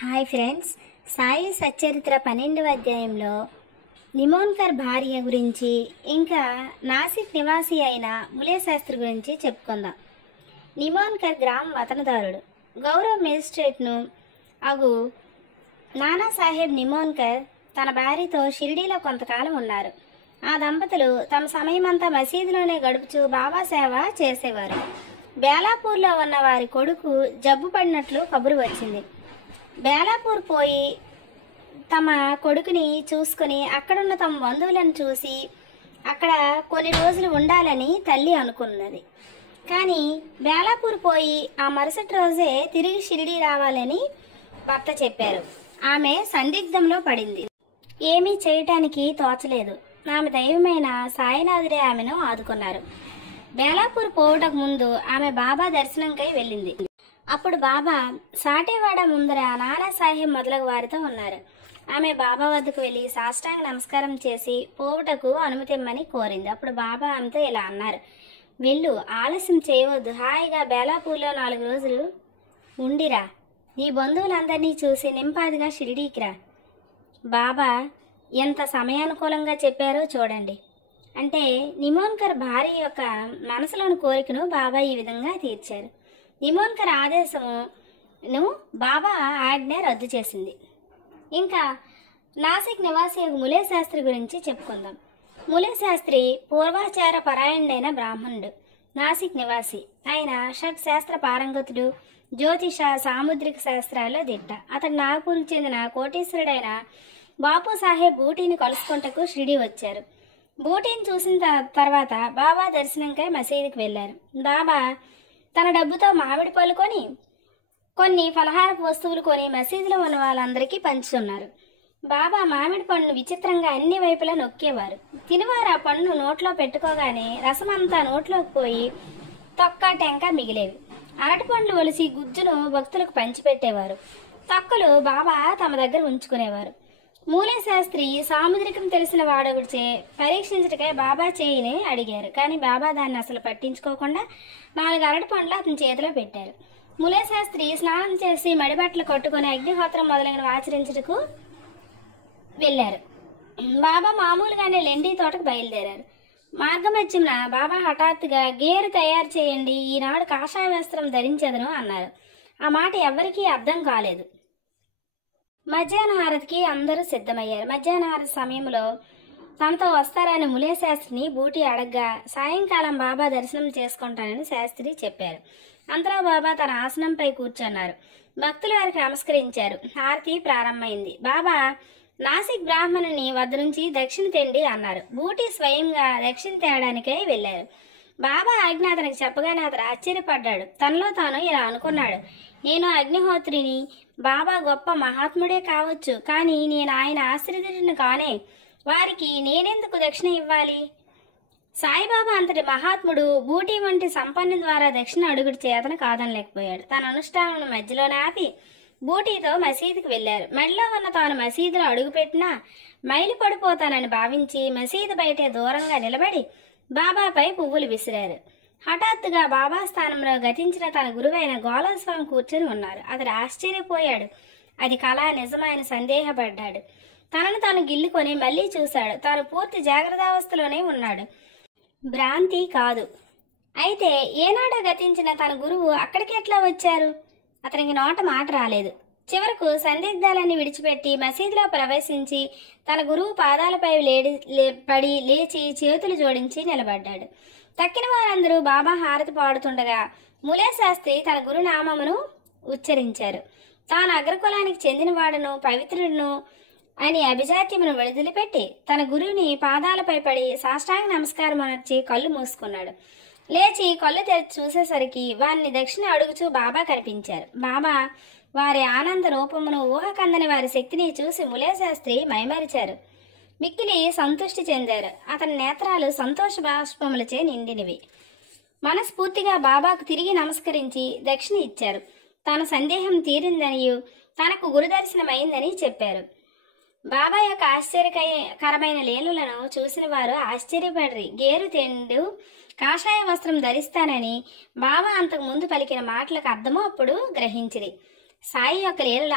Hi friends, Sai Satcharitra 12వ అధ్యాయంలో నిమోన్కర్ భార్య గురించి ఇంకా నాసిక్ నివాసి అయిన ములే శాస్త్రి గురించి చెప్పుకుందాం. నిమోన్కర్ గ్రామ వతనదారుడు. గౌరవ్ మేజిస్ట్రేట్ను అగు నానాసాహెబ్ నిమోన్కర్ తన భార్యతో షిరిడీలో కొంతకాలం ఉన్నారు. ఆ దంపతులు తమ సమయమంతా మసీదులోనే గడుపుచూ బాబా సేవ చేసేవారు. బేలాపూర్లో ఉన్న వారి కొడుకు జబ్బు పడినట్లు కబురు వచ్చింది. బేలాపూర్ పోయి తమ కొడుకుని చూసుకుని అక్కడున్న తమ బంధువులను చూసి అక్కడ కొన్ని రోజులు ఉండాలని తల్లి అనుకున్నది. కానీ బేలాపూర్ పోయి ఆ మరుసటి రోజే తిరిగి షిరిడీ రావాలని భర్త చెప్పారు. ఆమె సందిగ్ధంలో పడింది. ఏమీ చేయటానికి తోచలేదు. ఆమె దైవమైన సాయినాథుడే ఆమెను ఆదుకున్నారు. బేలాపూర్ పోవటకు ముందు ఆమె బాబా దర్శనంకై వెళ్ళింది. అప్పుడు బాబా సాటేవాడ ముందర నానాసాహెబ్ మొదలగు వారితో ఉన్నారు. ఆమె బాబా వద్దకు వెళ్ళి సాష్టాంగ నమస్కారం చేసి పోవుటకు అనుమతిమ్మని కోరింది. అప్పుడు బాబా ఆమెతో ఇలా అన్నారు: వెళ్ళు, ఆలస్యం చేయవద్దు. హాయిగా బేలాపూర్లో 4 రోజులు ఉండిరా. నీ బంధువులందరినీ చూసి నింపాదిగా షిరిడీకి రా. బాబా ఎంత సమయానుకూలంగా చెప్పారో చూడండి. అంటే నిమోన్కర్ భార్య యొక్క మనసులోని కోరికను బాబా ఈ విధంగా తీర్చారు. నిమోన్కర్ ఆదేశమును బాబా ఆజ్ఞ రద్దు చేసింది. ఇంకా నాసిక్ నివాసి ములే శాస్త్రి గురించి చెప్పుకుందాం. ములే శాస్త్రి పూర్వాచార పరాయణుడైన బ్రాహ్మణుడు. నాసిక్ నివాసి. ఆయన షట్ శాస్త్ర పారంగతుడు, జ్యోతిష, సాముద్రిక శాస్త్రాల్లో దిట్ట. అతడు నాగపూర్కు చెందిన కోటీశ్వరుడైన బాపు సాహెబ్ బూటీని కలుసుకుంటకు షిరిడీ వచ్చారు. బూటీని చూసిన తర్వాత బాబా దర్శనంకై మసీదుకి వెళ్ళారు. బాబా తన డబ్బుతో మామిడి పళ్ళు కొని కొన్ని ఫలహారపు వస్తువులు కొని మసీదులో ఉన్న వాళ్ళందరికీ పంచుతున్నారు. బాబా మామిడి పండును విచిత్రంగా అన్ని వైపులా నొక్కేవారు. తినివారు ఆ పండును నోట్లో పెట్టుకోగానే రసమంతా నోట్లోకి పోయి తొక్క టెంక మిగిలేవి. అరటి పండ్లు ఒలిసి గుజ్జును భక్తులకు పంచిపెట్టేవారు. తొక్కలు బాబా తమ దగ్గర ఉంచుకునేవారు. మూలే శాస్త్రి సాముద్రికం తెలిసిన వాడొకటిచే పరీక్షించటకై బాబా చేయిని అడిగారు. కానీ బాబా దాన్ని అసలు పట్టించుకోకుండా 4 అరటి పండ్లు అతని చేతిలో పెట్టారు. మూలే శాస్త్రి స్నానం చేసి మడిబట్టలు కట్టుకుని అగ్నిహోత్రం మొదలైనవి ఆచరించటకు వెళ్ళారు. బాబా మామూలుగానే లెండి తోటకు బయలుదేరారు. మార్గమధ్యంలో బాబా హఠాత్తుగా గేరు తయారు చేయండి, ఈనాడు కాషాయ వస్త్రం ధరించదను అన్నారు. ఆ మాట ఎవ్వరికీ అర్థం కాలేదు. మధ్యాహ్న హారతికి అందరూ సిద్ధమయ్యారు. మధ్యాహ్న హారతి సమయంలో తనతో వస్తారని ములే శాస్త్రిని బూటీ అడగ్గా సాయంకాలం బాబా దర్శనం చేసుకుంటానని శాస్త్రి చెప్పారు. అంతలో బాబా తన ఆసనంపై కూర్చున్నారు. భక్తులు వారికి నమస్కరించారు. హారతి ప్రారంభమైంది. బాబా నాసిక్ బ్రాహ్మణుని వద్ద నుంచి దక్షిణ తెండి అన్నారు. బూటీ స్వయంగా దక్షిణ తేయడానికై వెళ్ళారు. బాబా ఆజ్ఞ అతనికి చెప్పగానే అతను ఆశ్చర్యపడ్డాడు. తనలో తాను ఇలా అనుకున్నాడు: నేను అగ్నిహోత్రిని, బాబా గొప్ప మహాత్ముడే కావచ్చు, కానీ నేను ఆయన ఆశ్రితుడిని కానే. వారికి నేనెందుకు దక్షిణ ఇవ్వాలి? సాయిబాబా అంతటి మహాత్ముడు బూటీ వంటి సంపన్ను ద్వారా దక్షిణ అడుగుడు చేతను కాదనలేకపోయాడు. తన అనుష్ఠానం మధ్యలోనే ఆపి బూటీతో మసీదుకి వెళ్లారు. మెడలో ఉన్న తాను మసీదులో అడుగుపెట్టినా మైలు పడిపోతానని భావించి మసీదు బయటే దూరంగా నిలబడి బాబాపై పువ్వులు విసిరారు. హఠాత్తుగా బాబా స్థానంలో గతించిన తన గురువైన గోళస్వామి కూర్చొని ఉన్నారు. అతడు ఆశ్చర్యపోయాడు. అది కళ నిజమైన సందేహపడ్డాడు. తనను తాను గిల్లుకొని మళ్లీ చూశాడు. తాను పూర్తి జాగ్రత్తావస్థలోనే ఉన్నాడు, భ్రాంతి కాదు. అయితే ఏనాడో గతించిన తన గురువు అక్కడికి ఎట్లా వచ్చారు? అతనికి నోట మాట రాలేదు. చివరకు సందిగ్ధాలన్నీ విడిచిపెట్టి మసీదులో ప్రవేశించి తన గురువు పాదాలపై పడి లేచి చేతులు జోడించి నిలబడ్డాడు. తక్కిన వారందరూ బాబా హారతి పాడుతుండగా ములే శాస్త్రి తన గురునామమును ఉచ్చరించారు. తాను అగ్రకులానికి చెందినవాడును, పవిత్రుడును అని అభిజాత్యమును వదిలిపెట్టి తన గురువుని పాదాలపై పడి సాష్టాంగ నమస్కారం అనర్చి కళ్ళు మూసుకున్నాడు. లేచి కళ్ళు తెరిచి చూసేసరికి వారిని దక్షిణ అడుగుచూ బాబా కనిపించారు. బాబా వారి ఆనంద రూపమును, ఊహకందని వారి శక్తిని చూసి ములే శాస్త్రి మైమరిచారు. మిక్కిలి సంతృష్టి చెందారు. అతని నేత్రాలు సంతోష బాష్పములచే నిండినవి. మనస్ఫూర్తిగా బాబాకు తిరిగి నమస్కరించి దక్షిణ ఇచ్చారు. తన సందేహం తీరిందనియు తనకు గురుదర్శనమైందని చెప్పారు. బాబా యొక్క ఆశ్చర్యకరమైన లీలలను చూసిన వారు ఆశ్చర్యపడ్రి. గేరు తెండు కాషాయ వస్త్రం ధరిస్తానని బాబా అంతకు ముందు పలికిన మాటలకు అర్థము అప్పుడు గ్రహించిరి. సాయి యొక్క లీలలు